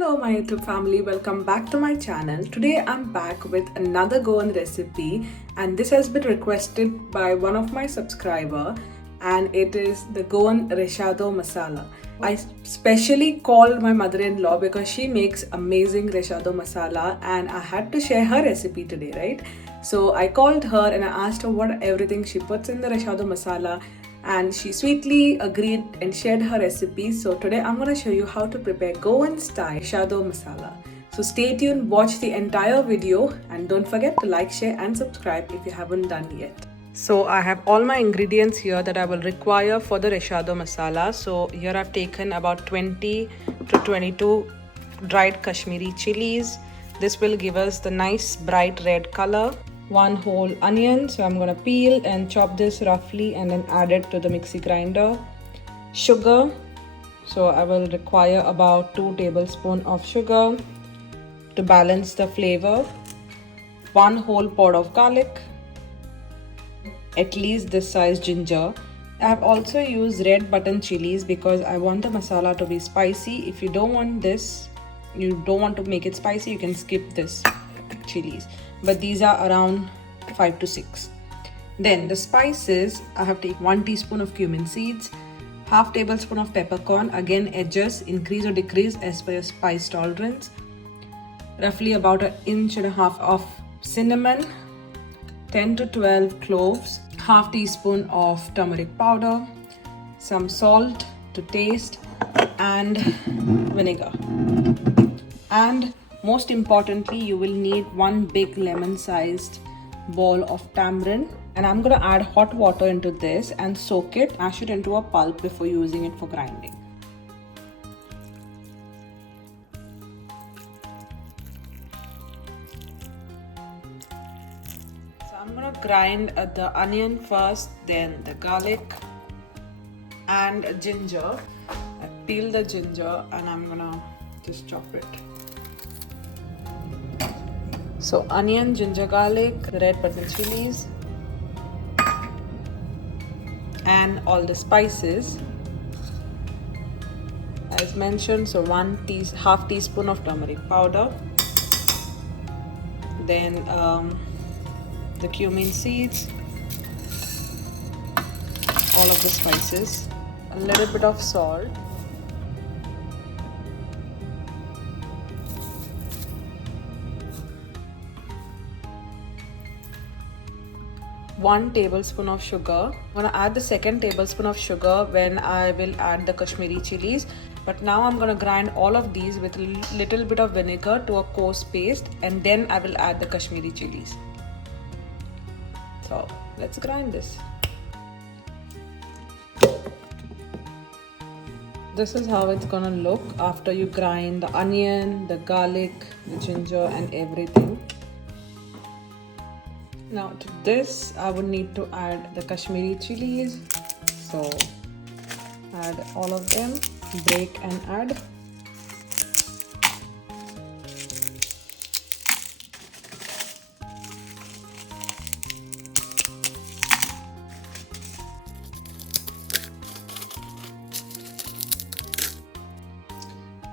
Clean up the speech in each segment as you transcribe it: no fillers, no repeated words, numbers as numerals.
Hello my YouTube family, welcome back to my channel. Today I'm back with another Goan recipe and this has been requested by one of my subscriber and it is the Goan Recheado Masala. I specially called my mother-in-law because she makes amazing Recheado Masala and I had to share her recipe today, right? So I called her and I asked her what everything she puts in the Recheado Masala and she sweetly agreed and shared her recipe. So today I'm going to show you how to prepare Goan style Recheado Masala. So stay tuned, watch the entire video and don't forget to like, share and subscribe if you haven't done yet. So I have all my ingredients here that I will require for the Recheado Masala. So here I've taken about 20 to 22 dried Kashmiri chilies. This will give us the nice bright red color. One whole onion, so I'm gonna peel and chop this roughly and then add it to the mixie grinder. Sugar, so I will require about 2 tablespoons of sugar to balance the flavor. 1 whole pod of garlic, at least this size ginger. I have also used red button chilies because I want the masala to be spicy. If you don't want this, you don't want to make it spicy, you can skip this chilies, but these are around 5 to 6. Then the spices, I have taken 1 teaspoon of cumin seeds, half tablespoon of peppercorn, again edges increase or decrease as per your spice tolerance, roughly about 1.5 inches of cinnamon, 10 to 12 cloves, half teaspoon of turmeric powder, some salt to taste and vinegar. And most importantly, you will need 1 big lemon sized ball of tamarind, and I'm going to add hot water into this and soak it, mash it into a pulp before using it for grinding. So I'm going to grind the onion first, then the garlic and ginger. I peel the ginger and I'm going to just chop it. So onion, ginger, garlic, red button chilies and all the spices as mentioned. So half teaspoon of turmeric powder, then the cumin seeds, all of the spices, a little bit of salt, one tablespoon of sugar. I'm going to add the second tablespoon of sugar when I will add the Kashmiri chilies. But now I'm going to grind all of these with a little bit of vinegar to a coarse paste and then I will add the Kashmiri chilies. So let's grind this. This is how it's going to look after you grind the onion, the garlic, the ginger and everything. Now to this I would need to add the Kashmiri chilies, so add all of them, break and add.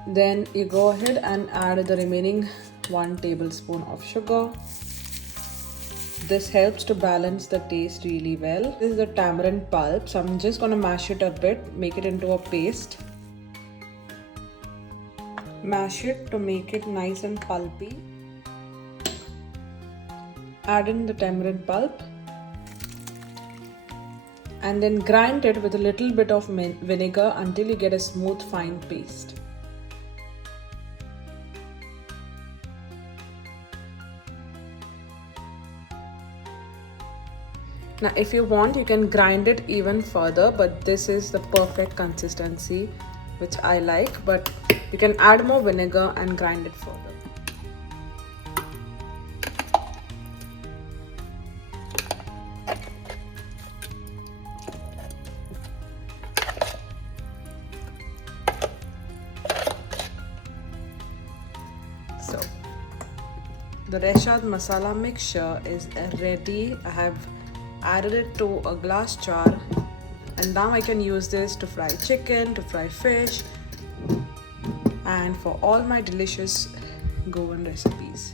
Then you go ahead and add the remaining 1 tablespoon of sugar. This helps to balance the taste really well. This is the tamarind pulp, so I'm just going to mash it a bit, make it into a paste. Mash it to make it nice and pulpy. Add in the tamarind pulp and then grind it with a little bit of vinegar until you get a smooth fine paste. Now if you want, you can grind it even further, but this is the perfect consistency which I like, but you can add more vinegar and grind it further. So the Recheado Masala mixture is ready. I have added it to a glass jar and now I can use this to fry chicken, to fry fish, and and for all my delicious Goan recipes.